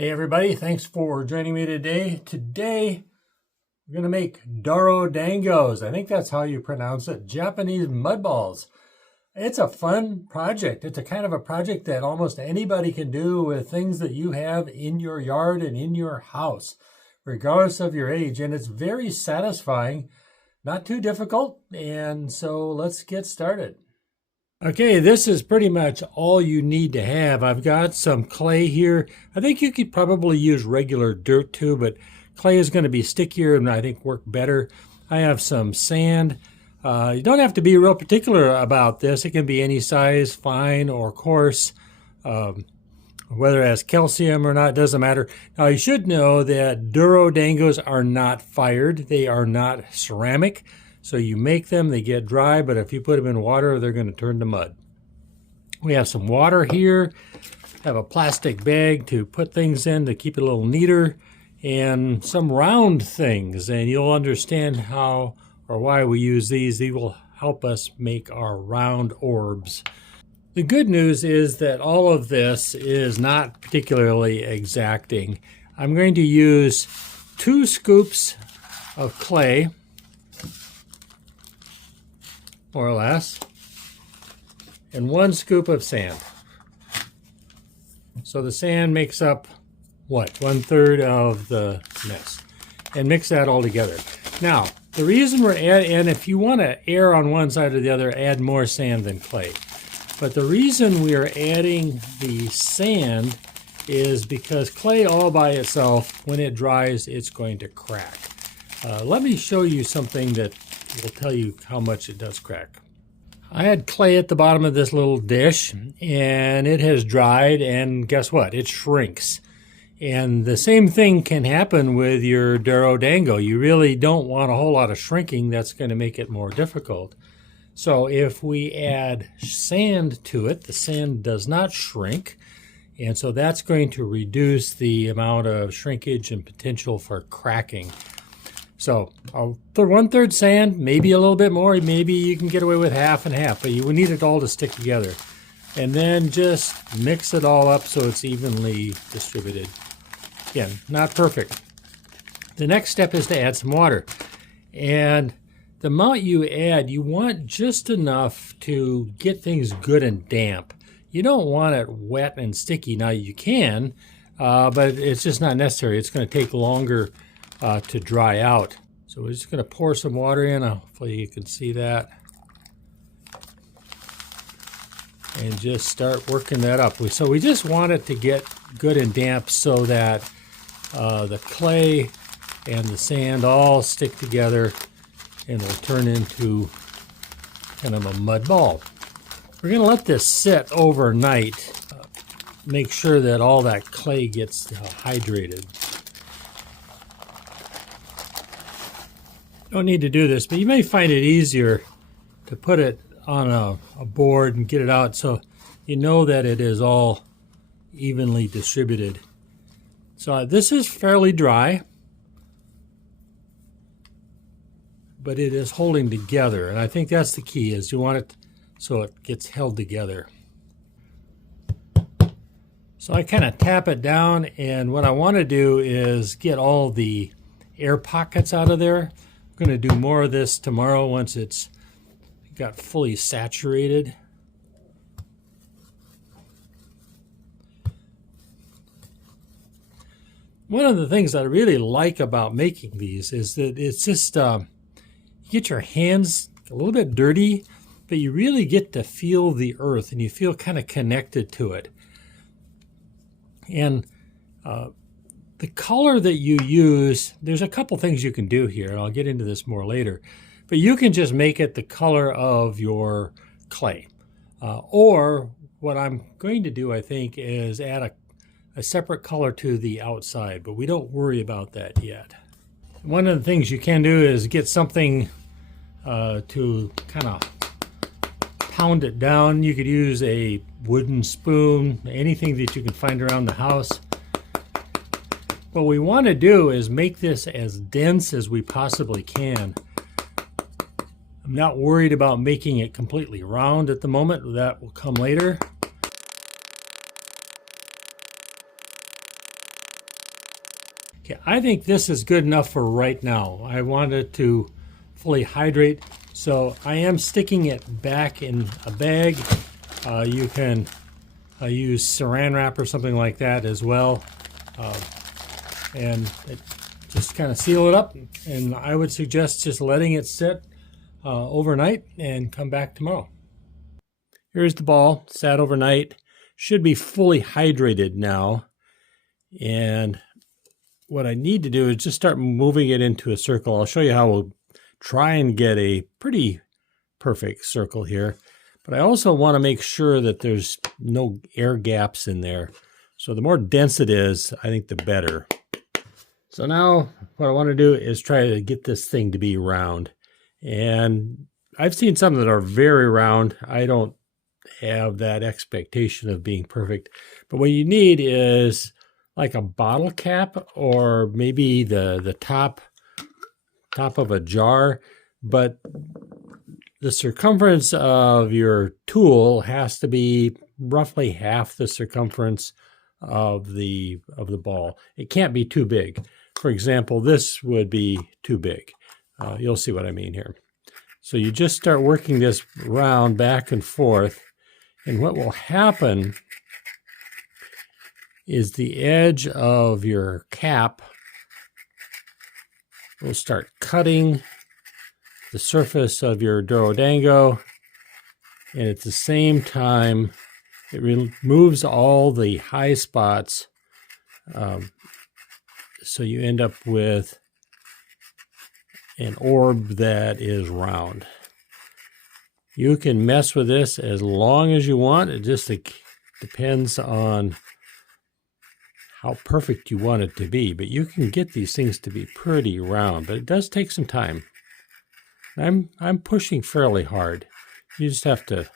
Hey everybody, thanks for joining me today. Today, we're going to make Dorodangos. I think that's how you pronounce it. Japanese mud balls. It's a fun project. It's a kind of a project that almost anybody can do with things that you have in your yard and in your house, regardless of your age. And it's very satisfying, not too difficult. And so let's get started. Okay, this is pretty much all you need to have. I've got some clay here. I think you could probably use regular dirt too, but clay is going to be stickier and I think work better. I have some sand. You don't have to be real particular about this. It can be any size, fine or coarse. Whether it has calcium or not, doesn't matter. Now, you should know that Dorodangos are not fired. They are not ceramic. So you make them, they get dry, but if you put them in water, they're going to turn to mud. We have some water here. Have a plastic bag to put things in to keep it a little neater, and some round things, and you'll understand how or why we use these. These will help us make our round orbs. The good news is that all of this is not particularly exacting. I'm going to use 2 scoops of clay, more or less, and 1 scoop of sand. So the sand makes up, what, 1/3 of the mix. And mix that all together. Now, the reason we're adding, and if you want to err on one side or the other, add more sand than clay. But the reason we are adding the sand is because clay all by itself, when it dries, it's going to crack. Let me show you something that will tell you how much it does crack. I had clay at the bottom of this little dish and it has dried, and guess what? It shrinks. And the same thing can happen with your Dorodango. You really don't want a whole lot of shrinking. That's going to make it more difficult. So if we add sand to it, the sand does not shrink. And so that's going to reduce the amount of shrinkage and potential for cracking. So I'll throw 1/3 sand, maybe a little bit more. Maybe you can get away with half and half, but you will need it all to stick together. And then just mix it all up so it's evenly distributed. Again, not perfect. The next step is to add some water. And the amount you add, you want just enough to get things good and damp. You don't want it wet and sticky. Now you can, but it's just not necessary. It's going to take longer to dry out. So we're just going to pour some water in. Hopefully you can see that. And just start working that up. So we just want it to get good and damp so that the clay and the sand all stick together and will turn into kind of a mud ball. We're going to let this sit overnight. Make sure that all that clay gets hydrated. Don't need to do this, but you may find it easier to put it on a board and get it out so you know that it is all evenly distributed. So this is fairly dry, but it is holding together, and I think that's the key, is you want it so it gets held together. So I kind of tap it down, and what I want to do is get all the air pockets out of there. I'm going to do more of this tomorrow once it's got fully saturated. One of the things that I really like about making these is that it's just, you get your hands a little bit dirty, but you really get to feel the earth and you feel kind of connected to it. And the color that you use, there's a couple things you can do here, and I'll get into this more later. But you can just make it the color of your clay. Or what I'm going to do, I think, is add a separate color to the outside, but we don't worry about that yet. One of the things you can do is get something to kind of pound it down. You could use a wooden spoon, anything that you can find around the house. What we want to do is make this as dense as we possibly can. I'm not worried about making it completely round at the moment. That will come later. Okay, I think this is good enough for right now. I want it to fully hydrate, so I am sticking it back in a bag. You can use saran wrap or something like that as well, and just kind of seal it up. And I would suggest just letting it sit overnight and come back tomorrow. Here's the ball, sat overnight. Should be fully hydrated now. And what I need to do is just start moving it into a circle. I'll show you how we'll try and get a pretty perfect circle here. But I also want to make sure that there's no air gaps in there. So the more dense it is, I think the better. So now what I want to do is try to get this thing to be round. And I've seen some that are very round. I don't have that expectation of being perfect. But what you need is like a bottle cap, or maybe the top of a jar. But the circumference of your tool has to be roughly half the circumference of the ball. It can't be too big. For example, this would be too big. You'll see what I mean here. So you just start working this round back and forth, and what will happen is the edge of your cap will start cutting the surface of your Dorodango, and at the same time it removes all the high spots, so you end up with an orb that is round. You can mess with this as long as you want. It just depends on how perfect you want it to be, but you can get these things to be pretty round, but it does take some time. I'm pushing fairly hard. You just have to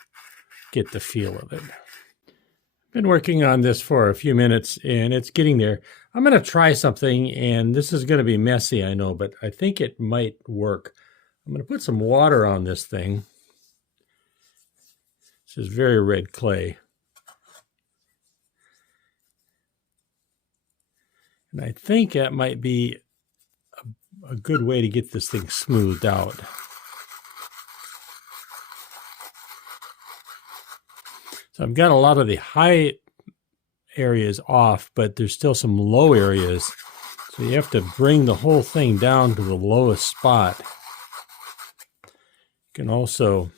get the feel of it. I've been working on this for a few minutes and it's getting there. I'm going to try something, and this is going to be messy, I know, but I think it might work. I'm going to put some water on this thing. This is very red clay. And I think that might be a good way to get this thing smoothed out. So I've got a lot of the high areas off, but there's still some low areas. So you have to bring the whole thing down to the lowest spot. You can also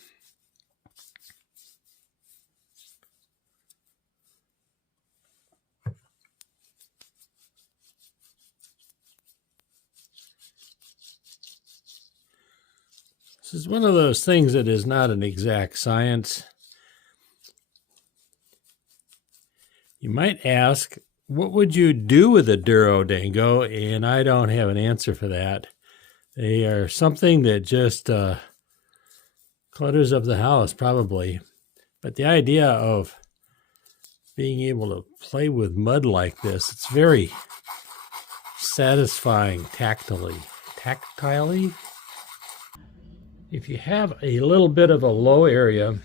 this is one of those things that is not an exact science. You might ask, what would you do with a Dorodango? And I don't have an answer for that. They are something that just clutters up the house, probably. But the idea of being able to play with mud like this, it's very satisfying tactilely. If you have a little bit of a low area,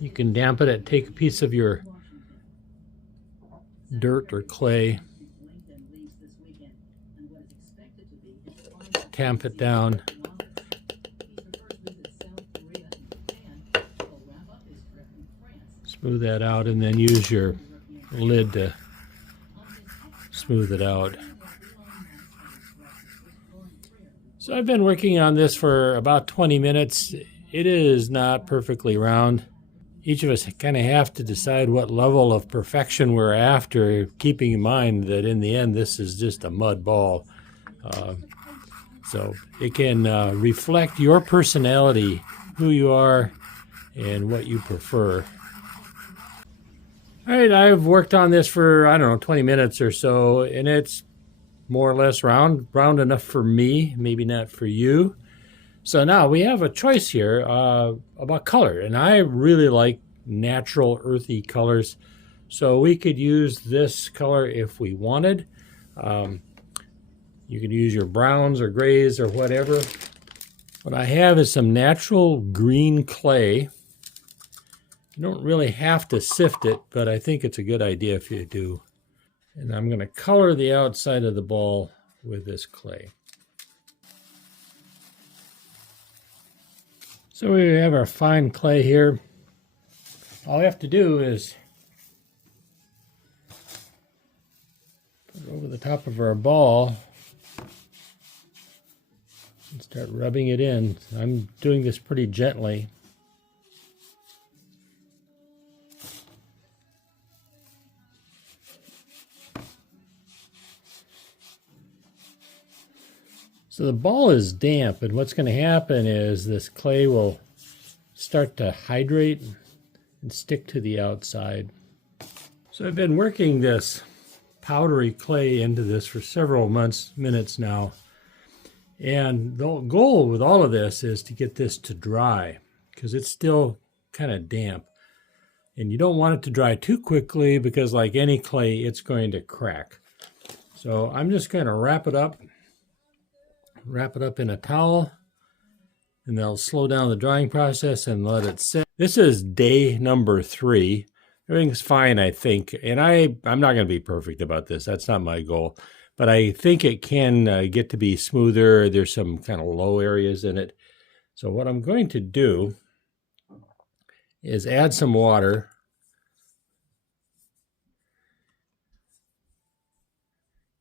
you can dampen it. Take a piece of your dirt or clay, tamp it down, smooth that out, and then use your lid to smooth it out. So I've been working on this for about 20 minutes. It is not perfectly round. Each of us kind of have to decide what level of perfection we're after, keeping in mind that in the end this is just a mud ball. So it can reflect your personality, who you are, and what you prefer. All right, I've worked on this for, I don't know, 20 minutes or so, and it's more or less round enough for me, maybe not for you. So now we have a choice here about color, and I really like natural earthy colors. So we could use this color if we wanted. You could use your browns or grays or whatever. What I have is some natural green clay. You don't really have to sift it, but I think it's a good idea if you do. And I'm going to color the outside of the ball with this clay. So we have our fine clay here. All we have to do is put it over the top of our ball and start rubbing it in. I'm doing this pretty gently. So the ball is damp, and what's going to happen is this clay will start to hydrate and stick to the outside. So I've been working this powdery clay into this for several minutes now. And the goal with all of this is to get this to dry, because it's still kind of damp. And you don't want it to dry too quickly, because like any clay, it's going to crack. So I'm just going to wrap it up in a towel, and that'll slow down the drying process and let it sit. This is day number 3. Everything's fine, I think. And I'm not going to be perfect about this. That's not my goal. But I think it can get to be smoother. There's some kind of low areas in it. So what I'm going to do is add some water.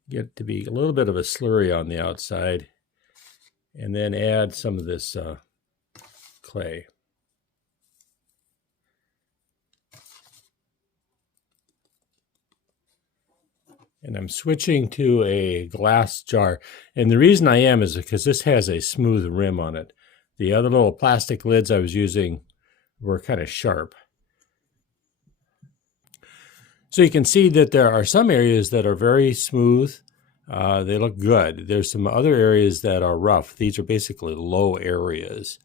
Get it to be a little bit of a slurry on the outside. And then add some of this clay. And I'm switching to a glass jar. And the reason I am is because this has a smooth rim on it. The other little plastic lids I was using were kind of sharp. So you can see that there are some areas that are very smooth. They look good. There's some other areas that are rough. These are basically low areas.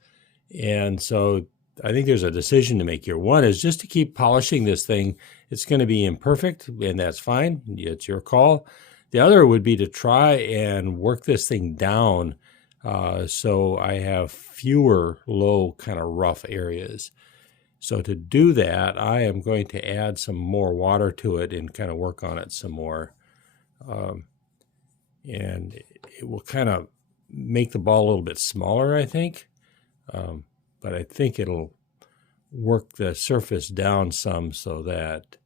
And so I think there's a decision to make here. One is just to keep polishing this thing. It's going to be imperfect, and that's fine. It's your call. The other would be to try and work this thing down so I have fewer low kind of rough areas. So to do that, I am going to add some more water to it and kind of work on it some more. And it will kind of make the ball a little bit smaller, I think. But I think it'll work the surface down some so that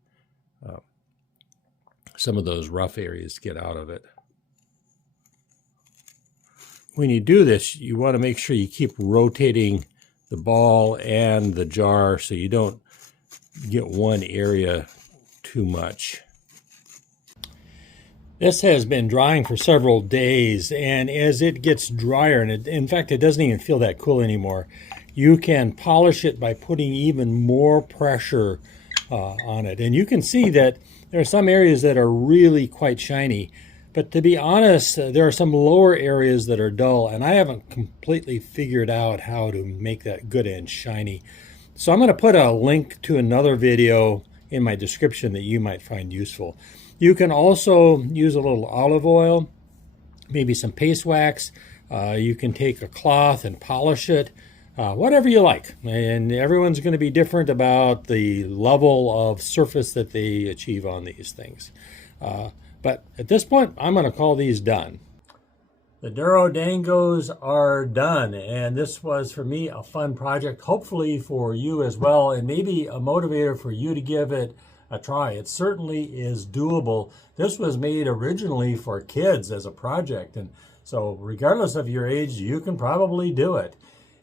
some of those rough areas get out of it. When you do this, you want to make sure you keep rotating the ball and the jar so you don't get one area too much. This has been drying for several days, and as it gets drier, and in fact it doesn't even feel that cool anymore, you can polish it by putting even more pressure on it. And you can see that there are some areas that are really quite shiny, but to be honest, there are some lower areas that are dull, and I haven't completely figured out how to make that good and shiny. So I'm going to put a link to another video in my description that you might find useful. You can also use a little olive oil, maybe some paste wax. You can take a cloth and polish it, whatever you like. And everyone's going to be different about the level of surface that they achieve on these things. But at this point, I'm going to call these done. The Dorodangos are done, and this was for me a fun project, hopefully for you as well, and maybe a motivator for you to give it a try. It certainly is doable. This was made originally for kids as a project, and so regardless of your age, you can probably do it.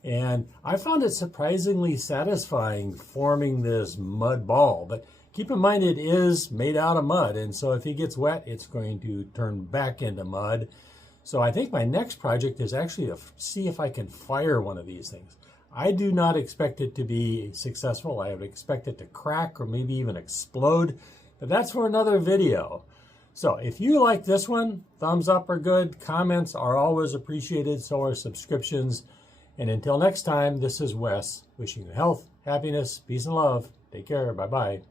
And I found it surprisingly satisfying forming this mud ball, but keep in mind it is made out of mud, and so if it gets wet, it's going to turn back into mud. So I think my next project is actually to see if I can fire one of these things. I do not expect it to be successful. I would expect it to crack or maybe even explode, but that's for another video. So if you like this one, thumbs up are good. Comments are always appreciated, so are subscriptions. And until next time, this is Wes, wishing you health, happiness, peace, and love. Take care. Bye-bye.